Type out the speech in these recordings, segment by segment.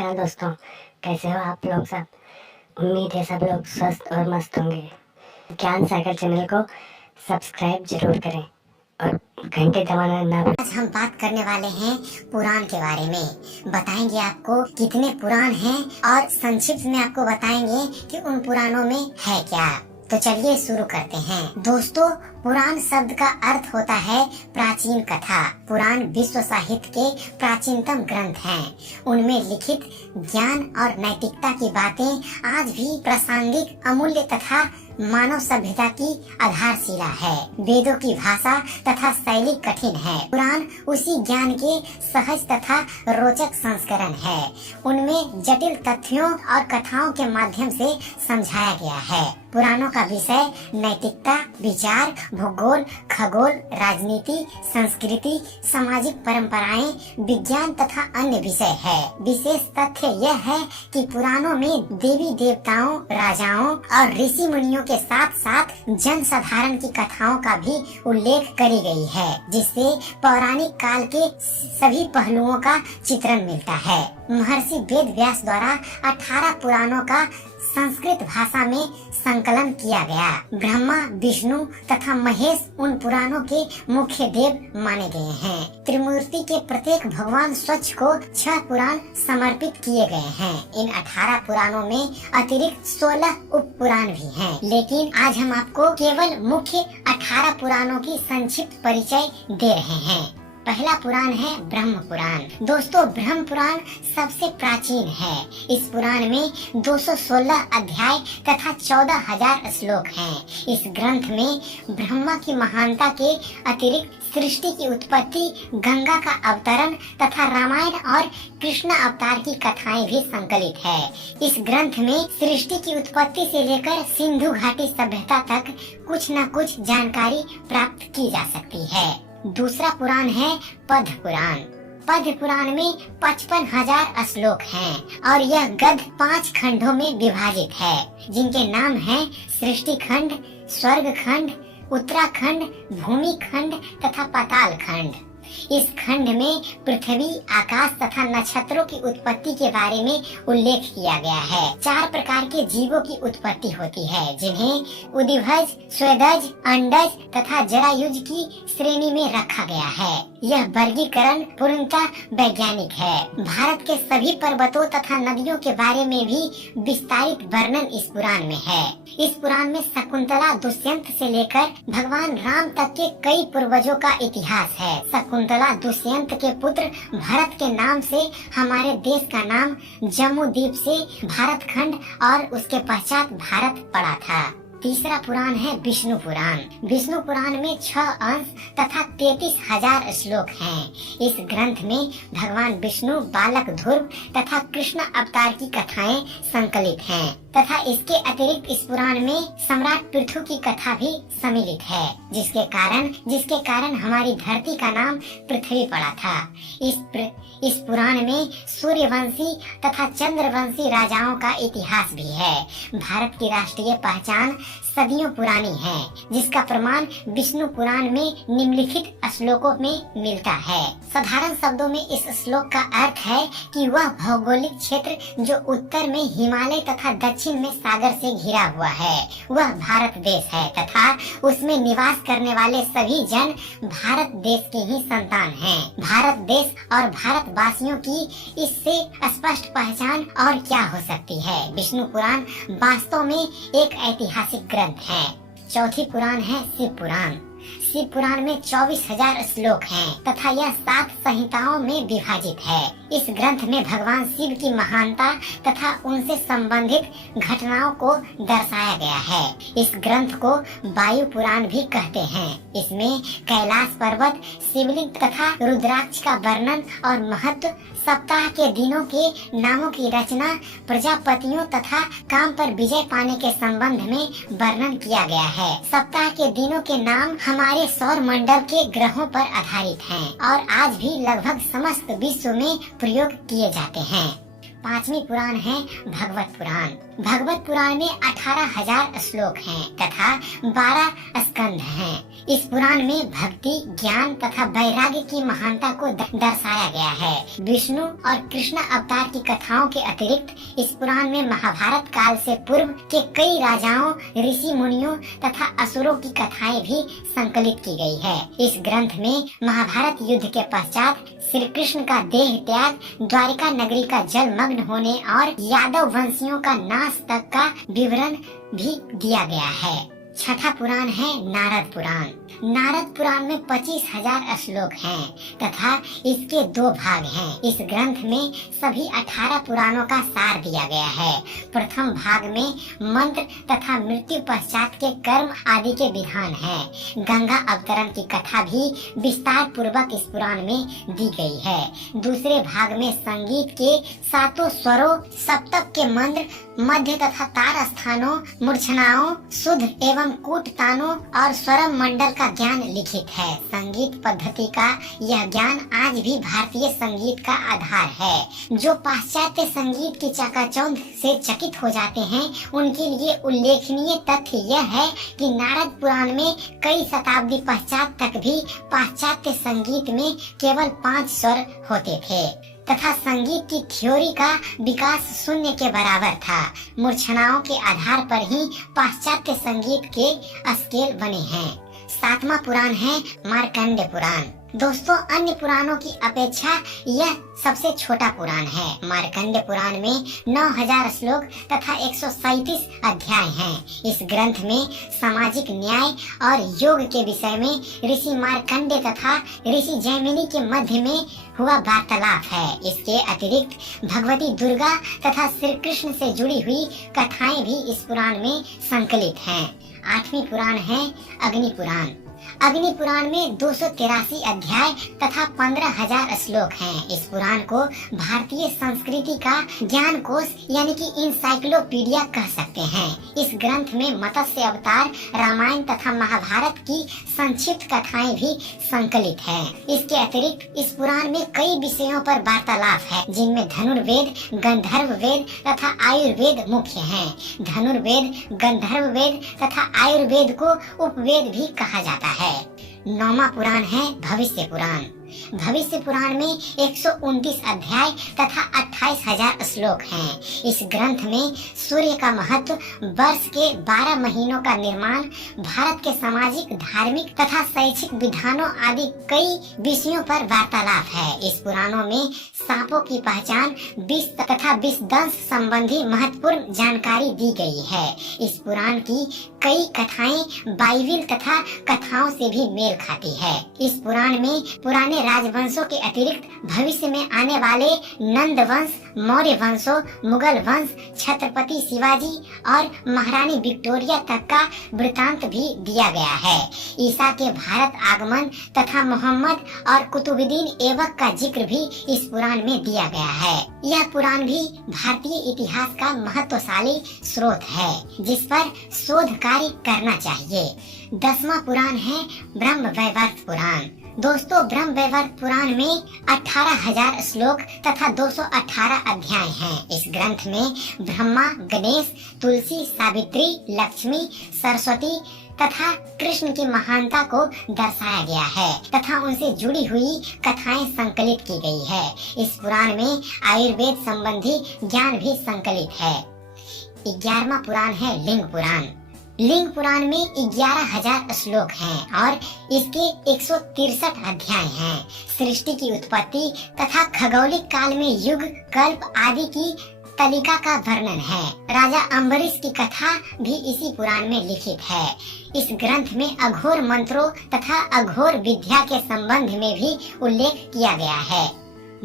नमस्कार दोस्तों, कैसे हो आप लोग सब। उम्मीद है सब लोग स्वस्थ और मस्त होंगे। ज्ञान सागर चैनल को सब्सक्राइब जरूर करें और घंटे दबाना ना भूलें। आज हम बात करने वाले हैं पुराण के बारे में। बताएंगे आपको कितने पुराण हैं और संक्षिप्त में आपको बताएंगे कि उन पुराणों में है क्या। तो चलिए शुरू करते हैं। दोस्तों, पुराण शब्द का अर्थ होता है प्राचीन कथा। पुराण विश्व साहित्य के प्राचीनतम ग्रंथ हैं। उनमें लिखित ज्ञान और नैतिकता की बातें आज भी प्रासंगिक, अमूल्य तथा मानव सभ्यता की आधारशिला है। वेदों की भाषा तथा शैली कठिन है। पुराण उसी ज्ञान के सहज तथा रोचक संस्करण है। उनमें जटिल तथ्यों और कथाओं के माध्यम से समझाया गया है। पुराणों का विषय नैतिकता, विचार, भूगोल, खगोल, राजनीति, संस्कृति, सामाजिक परंपराएं, विज्ञान तथा अन्य विषय है। विशेष तथ्य यह है कि पुराणों में देवी देवताओं, राजाओं और ऋषि मुनियों के साथ साथ जन साधारण की कथाओं का भी उल्लेख करी गई है, जिससे पौराणिक काल के सभी पहलुओं का चित्रण मिलता है। महर्षि वेद व्यास द्वारा 18 पुराणों का संस्कृत भाषा में संकलन किया गया। ब्रह्मा, विष्णु तथा महेश उन पुराणों के मुख्य देव माने गए हैं। त्रिमूर्ति के प्रत्येक भगवान स्वच्छ को 6 पुराण समर्पित किए गए हैं। इन 18 पुराणों में अतिरिक्त 16 उप पुराण भी हैं, लेकिन आज हम आपको केवल मुख्य 18 पुराणों की संक्षिप्त परिचय दे रहे हैं। पहला पुराण है ब्रह्म पुराण। दोस्तों, ब्रह्म पुराण सबसे प्राचीन है। इस पुराण में 216 अध्याय तथा 14,000 श्लोक हैं। इस ग्रंथ में ब्रह्मा की महानता के अतिरिक्त सृष्टि की उत्पत्ति, गंगा का अवतरण तथा रामायण और कृष्ण अवतार की कथाएं भी संकलित है। इस ग्रंथ में सृष्टि की उत्पत्ति से लेकर सिंधु घाटी सभ्यता तक कुछ न कुछ जानकारी प्राप्त की जा सकती है। दूसरा पुराण है पद्म पुराण। पद्म पुराण में 55,000 श्लोक हैं और यह गद्य 5 खंडों में विभाजित है, जिनके नाम हैं सृष्टि खंड, स्वर्ग खंड, उत्तराखंड, भूमि खंड तथा पाताल खंड। इस खंड में पृथ्वी, आकाश तथा नक्षत्रों की उत्पत्ति के बारे में उल्लेख किया गया है। 4 प्रकार के जीवों की उत्पत्ति होती है, जिन्हें उदिभज, स्वेदज, अंडज तथा जरायुज की श्रेणी में रखा गया है। यह वर्गीकरण पूर्णतः वैज्ञानिक है। भारत के सभी पर्वतों तथा नदियों के बारे में भी विस्तारित वर्णन इस पुराण में है। इस पुराण में शकुंतला, दुष्यंत से लेकर भगवान राम तक के कई पूर्वजों का इतिहास है। शकुंतला दुष्यंत के पुत्र भरत के नाम से हमारे देश का नाम जम्मू द्वीप से भारत खंड और उसके पश्चात भारत पड़ा था। तीसरा पुराण है विष्णु पुराण। विष्णु पुराण में 6 अंश तथा 33,000 श्लोक हैं। इस ग्रंथ में भगवान विष्णु, बालक ध्रुव तथा कृष्ण अवतार की कथाएं संकलित हैं तथा इसके अतिरिक्त इस पुराण में सम्राट पृथु की कथा भी सम्मिलित है, जिसके कारण हमारी धरती का नाम पृथ्वी पड़ा था। इस पुराण में सूर्यवंशी तथा चंद्रवंशी राजाओं का इतिहास भी है। भारत की राष्ट्रीय पहचान सदियों पुरानी है, जिसका प्रमाण विष्णु पुराण में निम्नलिखित श्लोकों में मिलता है। साधारण शब्दों में इस श्लोक का अर्थ है कि वह भौगोलिक क्षेत्र जो उत्तर में हिमालय तथा दक्षिण में सागर से घिरा हुआ है, वह भारत देश है तथा उसमें निवास करने वाले सभी जन भारत देश के ही संतान हैं। भारत देश और भारतवासियों की इससे स्पष्ट पहचान और क्या हो सकती है। विष्णु पुराण वास्तव में एक ऐतिहासिक ग्रंथ है। चौथी पुराण है शिव पुराण। शिव पुराण में 24,000 श्लोक हैं तथा यह 7 संहिताओं में विभाजित है। इस ग्रंथ में भगवान शिव की महानता तथा उनसे संबंधित घटनाओं को दर्शाया गया है। इस ग्रंथ को वायु पुराण भी कहते हैं। इसमें कैलाश पर्वत, शिवलिंग तथा रुद्राक्ष का वर्णन और महत्व, सप्ताह के दिनों के नामों की रचना, प्रजापतियों तथा काम पर विजय पाने के संबंध में वर्णन किया गया है। सप्ताह के दिनों के नाम हमारे सौर मंडल के ग्रहों पर आधारित हैं और आज भी लगभग समस्त विश्व में प्रयोग किए जाते हैं। पांचवी पुराण है भगवत पुराण। भगवत पुराण में 18,000 श्लोक हैं तथा 12 स्कंध हैं। इस पुराण में भक्ति, ज्ञान तथा वैराग्य की महानता को दर्शाया गया है। विष्णु और कृष्ण अवतार की कथाओं के अतिरिक्त इस पुराण में महाभारत काल से पूर्व के कई राजाओं, ऋषि मुनियों तथा असुरों की कथाएं भी संकलित की गई है। इस ग्रंथ में महाभारत युद्ध के पश्चात श्री कृष्ण का देह त्याग, द्वारिका नगरी का जलमग्न होने और यादव वंशियों का नाश तक का विवरण भी दिया गया है। छठा पुराण है नारद पुराण। नारद पुराण में 25,000 श्लोक हैं तथा इसके 2 भाग हैं। इस ग्रंथ में सभी 18 पुराणों का सार दिया गया है। प्रथम भाग में मंत्र तथा मृत्यु पश्चात के कर्म आदि के विधान हैं। गंगा अवतरण की कथा भी विस्तार पूर्वक इस पुराण में दी गई है। दूसरे भाग में संगीत के 7 स्वरों, सप्तक के मंत्र, मध्य तथा तार स्थानों, मूर्छनाओं, शुद्ध एवं कूट तानों और स्वरम मंडल का ज्ञान लिखित है। संगीत पद्धति का यह ज्ञान आज भी भारतीय संगीत का आधार है। जो पाश्चात्य संगीत की चकाचौंध से चकित हो जाते हैं, उनके लिए उल्लेखनीय तथ्य यह है कि नारद पुराण में कई शताब्दी पश्चात तक भी पाश्चात्य संगीत में केवल 5 स्वर होते थे तथा संगीत की थ्योरी का विकास शून्य के बराबर था। मूर्छनाओं के आधार पर ही पाश्चात्य संगीत के स्केल बने हैं। 7वां पुराण है मार्कंडेय पुराण। दोस्तों, अन्य पुराणों की अपेक्षा यह सबसे छोटा पुराण है। मार्कंडेय पुराण में 9,000 श्लोक तथा 137 अध्याय हैं। इस ग्रंथ में सामाजिक न्याय और योग के विषय में ऋषि मार्कंडेय तथा ऋषि जैमिनी के मध्य में हुआ वार्तालाप है। इसके अतिरिक्त भगवती दुर्गा तथा श्री कृष्ण से जुड़ी हुई कथाएं भी इस पुराण में संकलित हैं। 8वीं पुराण है अग्नि पुराण। अग्नि पुराण में 283 अध्याय तथा 15,000 श्लोक हैं। इस पुराण को भारतीय संस्कृति का ज्ञान कोश यानी कि इंसाइक्लोपीडिया कह सकते हैं। इस ग्रंथ में मत्स्य अवतार, रामायण तथा महाभारत की संक्षिप्त कथाएं भी संकलित हैं। इसके अतिरिक्त इस पुराण में कई विषयों पर वार्तालाप है, जिनमें धनुर्वेद, गंधर्व वेद तथा आयुर्वेद मुख्य हैं। धनुर्वेद, गंधर्व वेद तथा आयुर्वेद को उपवेद भी कहा जाता है। 9वां पुराण है भविष्य पुराण। भविष्य पुराण में 129 अध्याय तथा 28,000 श्लोक हैं। इस ग्रंथ में सूर्य का महत्व, वर्ष के 12 महीनों का निर्माण, भारत के सामाजिक, धार्मिक तथा शैक्षिक विधानों आदि कई विषयों पर वार्तालाप है। इस पुराणों में सांपों की पहचान, विष तथा विषदंश संबंधी महत्वपूर्ण जानकारी दी गई है। इस पुराण की कई कथाएं बाइबिल तथा कथाओं से भी मेल खाती है। इस पुराण में पुराने राजवंशों के अतिरिक्त भविष्य में आने वाले नंद वंश, मौर्य वंशों, मुगल वंश, छत्रपति शिवाजी और महारानी विक्टोरिया तक का वृतांत भी दिया गया है। ईसा के भारत आगमन तथा मोहम्मद और कुतुबुद्दीन ऐबक का जिक्र भी इस पुराण में दिया गया है। यह पुराण भी भारतीय इतिहास का महत्वशाली स्रोत है, जिस पर शोध कार्य करना चाहिए। 10वां पुराण है ब्रह्म वैवर्त पुराण। दोस्तों, ब्रह्म वैवर्त पुराण में 18,000 श्लोक तथा 218 अध्याय हैं। इस ग्रंथ में ब्रह्मा, गणेश, तुलसी, सावित्री, लक्ष्मी, सरस्वती तथा कृष्ण की महानता को दर्शाया गया है तथा उनसे जुड़ी हुई कथाएं संकलित की गई है। इस पुराण में आयुर्वेद संबंधी ज्ञान भी संकलित है। 11वां पुराण है लिंग पुराण। लिंग पुराण में 11,000 श्लोक हैं और इसके 163 अध्याय हैं। सृष्टि की उत्पत्ति तथा खगोलिक काल में युग, कल्प आदि की तलिका का वर्णन है। राजा अम्बरीश की कथा भी इसी पुराण में लिखित है। इस ग्रंथ में अघोर मंत्रों तथा अघोर विद्या के संबंध में भी उल्लेख किया गया है।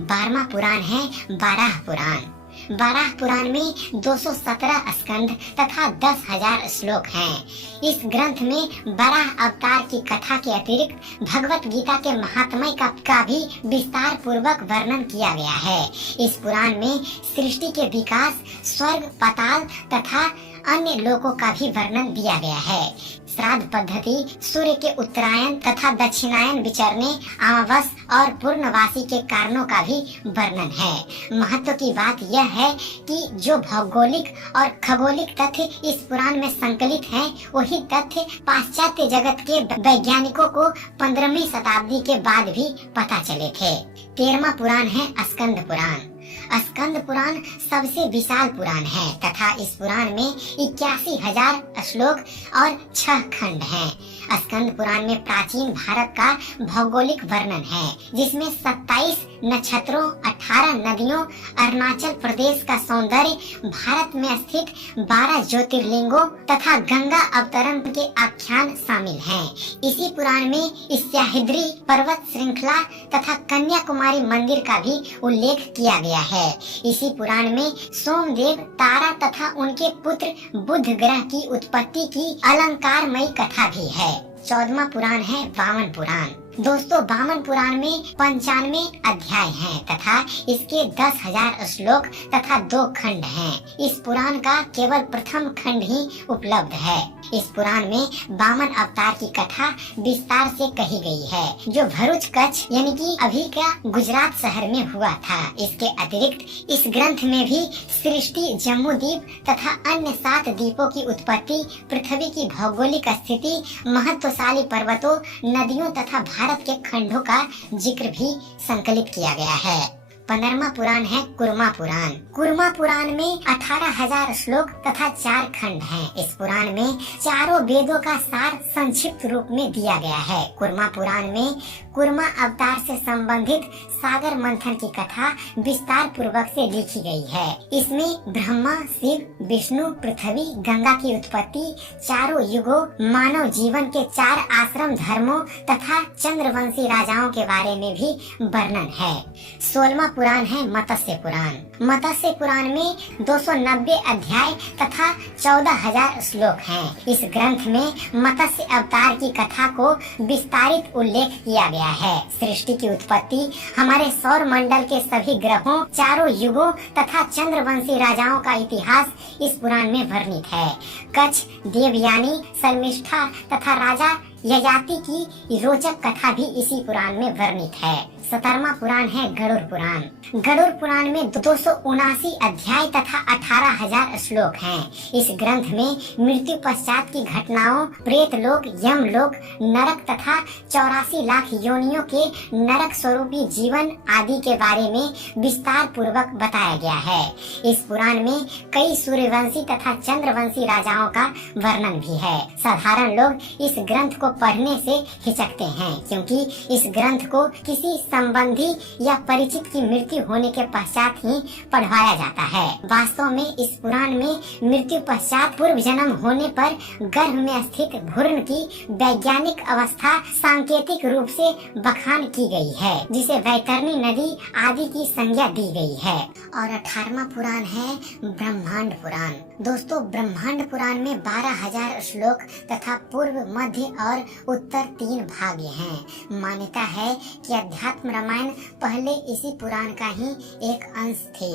12वां पुराण है बाराह पुराण। बाराह पुराण में 217 स्कंध तथा 10,000 श्लोक हैं। इस ग्रंथ में बाराह अवतार की कथा के अतिरिक्त भगवत गीता के महात्म्य का भी विस्तार पूर्वक वर्णन किया गया है। इस पुराण में सृष्टि के विकास, स्वर्ग, पाताल तथा अन्य लोकों का भी वर्णन दिया गया है। श्राद्ध पद्धति सूर्य के उत्तरायण तथा दक्षिणायन विचरने, अमावस और पूर्णवासी के कारणों का भी वर्णन है। महत्व की बात यह है कि जो भौगोलिक और खगोलिक तथ्य इस पुराण में संकलित हैं, वही तथ्य पाश्चात्य जगत के वैज्ञानिकों को 15वीं शताब्दी के बाद भी पता चले थे। 13वां पुराण है स्कंद पुराण। स्कंद पुराण सबसे विशाल पुराण है तथा इस पुराण में 81,000 श्लोक और 6 खंड हैं। स्कंद पुराण में प्राचीन भारत का भौगोलिक वर्णन है, जिसमें 27 नक्षत्रों, 18 नदियों, अरुणाचल प्रदेश का सौंदर्य, भारत में स्थित 12 ज्योतिर्लिंगों तथा गंगा अवतरण के आख्यान शामिल हैं। इसी पुराण में सह्याद्री पर्वत श्रृंखला तथा कन्याकुमारी मंदिर का भी उल्लेख किया गया है। इसी पुराण में सोमदेव, तारा तथा उनके पुत्र बुध ग्रह की उत्पत्ति की अलंकारमयी कथा भी है। 14वां पुराण है वामन पुराण। दोस्तों, वामन पुराण में 95 अध्याय हैं तथा इसके 10,000 श्लोक तथा 2 खंड हैं। इस पुराण का केवल प्रथम खंड ही उपलब्ध है। इस पुराण में वामन अवतार की कथा विस्तार से कही गई है, जो भरूच कच्छ यानी कि अभी का गुजरात शहर में हुआ था। इसके अतिरिक्त इस ग्रंथ में भी सृष्टि, जम्मू द्वीप तथा अन्य 7 द्वीपों की उत्पत्ति, पृथ्वी की भौगोलिक स्थिति, महत्वशाली पर्वतों, नदियों तथा भारत के खंडों का जिक्र भी संकलित किया गया है। 15वां पुराण है कुरमा पुराण। कुरमा पुराण में 18,000 श्लोक तथा 4 खंड हैं। इस पुराण में चारों वेदों का सार संक्षिप्त रूप में दिया गया है। कुरमा पुराण में कुरमा अवतार से संबंधित सागर मंथन की कथा विस्तार पूर्वक से लिखी गई है। इसमें ब्रह्मा, शिव, विष्णु, पृथ्वी, गंगा की उत्पत्ति, चारों युगों, मानव जीवन के 4 आश्रम धर्मों तथा चंद्रवंशी राजाओं के बारे में भी वर्णन है। 16वां पुराण है मत्स्य पुराण। मत्स्य पुराण में 290 अध्याय तथा 14,000 श्लोक हैं। इस ग्रंथ में मत्स्य अवतार की कथा को विस्तारित उल्लेख किया गया है। सृष्टि की उत्पत्ति, हमारे सौर मंडल के सभी ग्रहों, चारों युगों तथा चंद्रवंशी राजाओं का इतिहास इस पुराण में वर्णित है। कच्छ, देवयानी, शर्मिष्ठा तथा राजा ययाति की रोचक कथा भी इसी पुराण में वर्णित है। 17वां पुराण है गरुड़ पुराण। गरुड़ पुराण में 279 अध्याय तथा 18,000 श्लोक हैं। इस ग्रंथ में मृत्यु पश्चात की घटनाओं, प्रेत लोक, यम लोक, नरक तथा 84 लाख योनियों के नरक स्वरूपी जीवन आदि के बारे में विस्तार पूर्वक बताया गया है। इस पुराण में कई सूर्यवंशी तथा चंद्रवंशी राजाओं का वर्णन भी है। साधारण लोग इस ग्रंथ को पढ़ने से हिचकते हैं, क्योंकि इस ग्रंथ को किसी संबंधी या परिचित की मृत्यु होने के पश्चात ही पढ़वाया जाता है। वास्तव में इस पुराण में मृत्यु पश्चात पूर्व जन्म होने पर गर्भ में स्थित भ्रूण की वैज्ञानिक अवस्था सांकेतिक रूप से बखान की गई है, जिसे वैतरणी नदी आदि की संज्ञा दी गई है। और 18वां पुराण है ब्रह्मांड पुराण। दोस्तों, ब्रह्मांड पुराण में 12,000 श्लोक तथा पूर्व, मध्य और उत्तर 3 भाग हैं। मान्यता है कि अध्यात्म रामायण पहले इसी पुराण का ही एक अंश थे,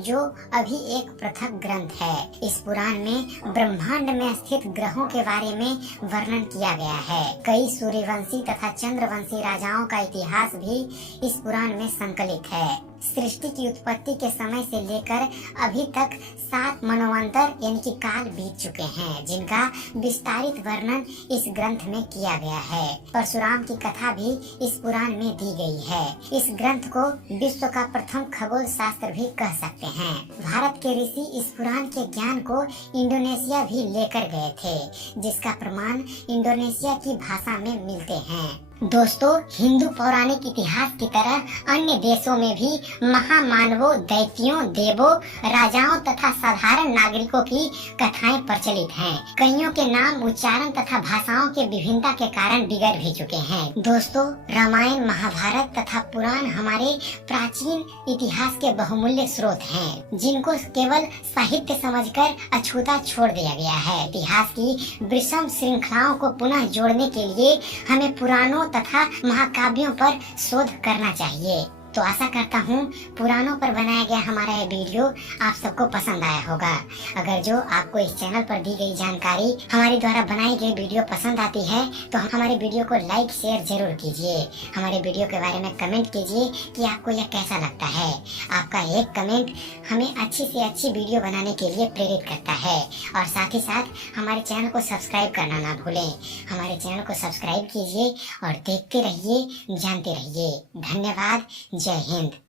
जो अभी एक पृथक ग्रंथ है। इस पुराण में ब्रह्मांड में स्थित ग्रहों के बारे में वर्णन किया गया है। कई सूर्यवंशी तथा चंद्रवंशी राजाओं का इतिहास भी इस पुराण में संकलित है। सृष्टि की उत्पत्ति के समय से लेकर अभी तक 7 मनवंतर यानी कि काल बीत चुके हैं, जिनका विस्तारित वर्णन इस ग्रंथ में किया गया है। परशुराम की कथा भी इस पुराण में दी गई है। इस ग्रंथ को विश्व का प्रथम खगोल शास्त्र भी कह सकते हैं। भारत के ऋषि इस पुराण के ज्ञान को इंडोनेशिया भी लेकर गए थे, जिसका प्रमाण इंडोनेशिया की भाषा में मिलते हैं। दोस्तों, हिंदू पौराणिक इतिहास की तरह अन्य देशों में भी महामानवों, दैत्यों, देवों, राजाओं तथा साधारण नागरिकों की कथाएं प्रचलित हैं। कईयों के नाम, उच्चारण तथा भाषाओं के विभिन्नता के कारण बिगड़ भी चुके हैं। दोस्तों, रामायण, महाभारत तथा पुराण हमारे प्राचीन इतिहास के बहुमूल्य स्रोत हैं, जिनको केवल साहित्य समझकर अछूता छोड़ दिया गया है। इतिहास की विषम श्रृंखलाओं को पुनः जोड़ने के लिए हमें पुराणों तथा महाकाव्यों पर शोध करना चाहिए। तो आशा करता हूँ पुराणों पर बनाया गया हमारा यह वीडियो आप सबको पसंद आया होगा। अगर जो आपको इस चैनल पर दी गई जानकारी हमारे द्वारा बनाई गई वीडियो पसंद आती है तो हमारे वीडियो को लाइक शेयर जरूर कीजिए। हमारे वीडियो के बारे में कमेंट कीजिए कि आपको यह कैसा लगता है। आपका एक कमेंट हमें अच्छी से अच्छी वीडियो बनाने के लिए प्रेरित करता है। और साथ ही साथ हमारे चैनल को सब्सक्राइब करना ना भूलें। हमारे चैनल को सब्सक्राइब कीजिए और देखते रहिए, जानते रहिए। धन्यवाद। जय हिंद।